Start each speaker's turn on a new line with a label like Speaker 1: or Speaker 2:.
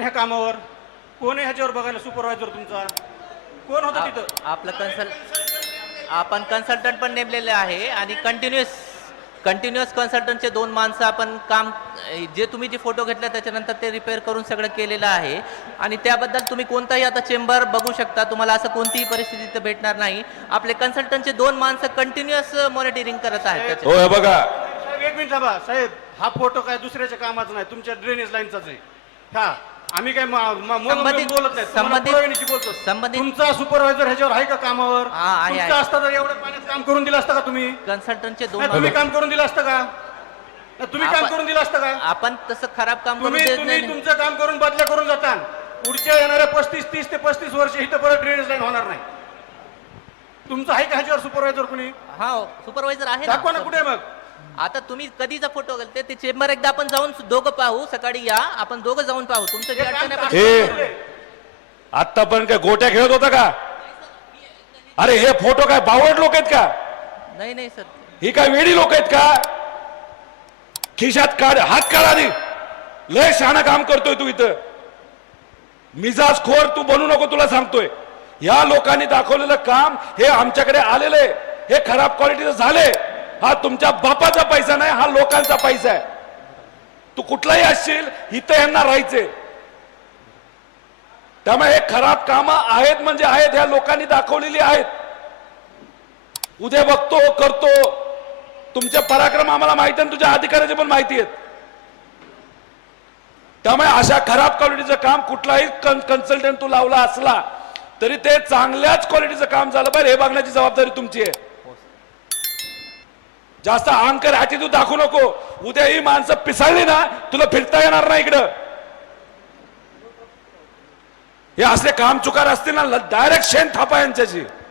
Speaker 1: ह्या कामावर? कोण आहे ह्याच्यावर बघायला सुपरवायझर तुमचा? कोण होता तिथं?
Speaker 2: आपलं आपण कन्सल्टंट पण नेमलेले आहे आणि कंटिन्युअस कन्सल्टंटचे 2 माणसं आपण काम जे तुम्ही जे फोटो घेतला त्याच्यानंतर ते रिपेअर करून सगळं केलेलं आहे आणि त्याबद्दल तुम्ही कोणताही आता चेंबर बघू शकता, तुम्हाला असं कोणतीही परिस्थिती इथं भेटणार नाही. आपले कन्सल्टंटचे 2 माणसं कंटिन्युअस मॉनिटरिंग करत आहेत त्याचे.
Speaker 3: हो बघा
Speaker 1: साहेब, एक मिनिट थांबा साहेब. हा फोटो काय दुसऱ्याच्या कामाचा नाही, तुमच्या ड्रेनेज लाईनचाच आहे. हा, आम्ही काय बोलत नाही,
Speaker 2: संबंधित
Speaker 1: तुमचा सुपरवायझर ह्याच्यावर आहे का कामावर?
Speaker 2: आहे.
Speaker 1: तुमचा असता तर एवढं पाण्यात काम करून दिलं असतं का तुम्ही?
Speaker 2: कन्सल्टंटचे 2
Speaker 1: तुम्ही काम करून दिलं असतं का? तुम्ही काम करून दिलं असतं का?
Speaker 2: आपण तसं खराब काम करून
Speaker 1: तुम्ही
Speaker 2: देत
Speaker 1: तुम्ही
Speaker 2: नाही.
Speaker 1: तुमचं काम करून बदल्या करून जाता. पुढच्या येणाऱ्या 30 ते 35 वर्ष इथं परत ड्रेनेज लाईन होणार नाही. तुमचं आहे का ह्याच्यावर सुपरवायझर कुणी?
Speaker 2: हा, सुपरवायझर आहे
Speaker 1: दाखवा ना, कुठे मग?
Speaker 2: आता तुम्ही कधीचा फोटो घालते ते चेंबर एकदा आपण जाऊन दोघं पाहू, सकाळी या आपण दोघं जाऊन पाहू तुमचं जे अडचण आहे.
Speaker 3: हे आतापर्यंत काय गोट्या खेळत होता का? अरे हे फोटो काय बावड लोक आहेत का?
Speaker 2: नाही सर,
Speaker 3: ही काय वेडी लोक आहेत का? खिशात काढ, हात काढ आधी. लय शहाणा काम करतोय तू इथं. मिजाज खोर तू बनू नको, तुला सांगतोय. या लोकांनी दाखवलेलं काम हे आमच्याकडे आलेलं आहे, हे खराब क्वालिटीचं झाले. हा तुमच्या बापाचा पैसा नाही, हा लोकांचा पैसा आहे. तू कुठलाही असशील इथं यांना राहायचे. त्यामुळे हे खराब कामं आहेत म्हणजे आहेत, ह्या लोकांनी दाखवलेली आहेत. उद्या बघतो करतो. तुमचे पराक्रम आम्हाला माहिती आहे, तुझ्या अधिकाऱ्याचे पण माहिती आहेत. त्यामुळे अशा खराब क्वालिटीचं काम कुठलाही कन्सल्टंट तू लावला असला तरी ते चांगल्याच क्वालिटीचं काम झालं पाहिजे हे बघण्याची जबाबदारी तुमची आहे. जास्त अहंकार ॲटिट्यूड दाखवू नको. उद्या ही माणसं पिसाळली ना, तुला फिरता येणार नाही इकडं. हे असले काम चुकार असतील ना, डायरेक्ट शेण थापा यांच्याची.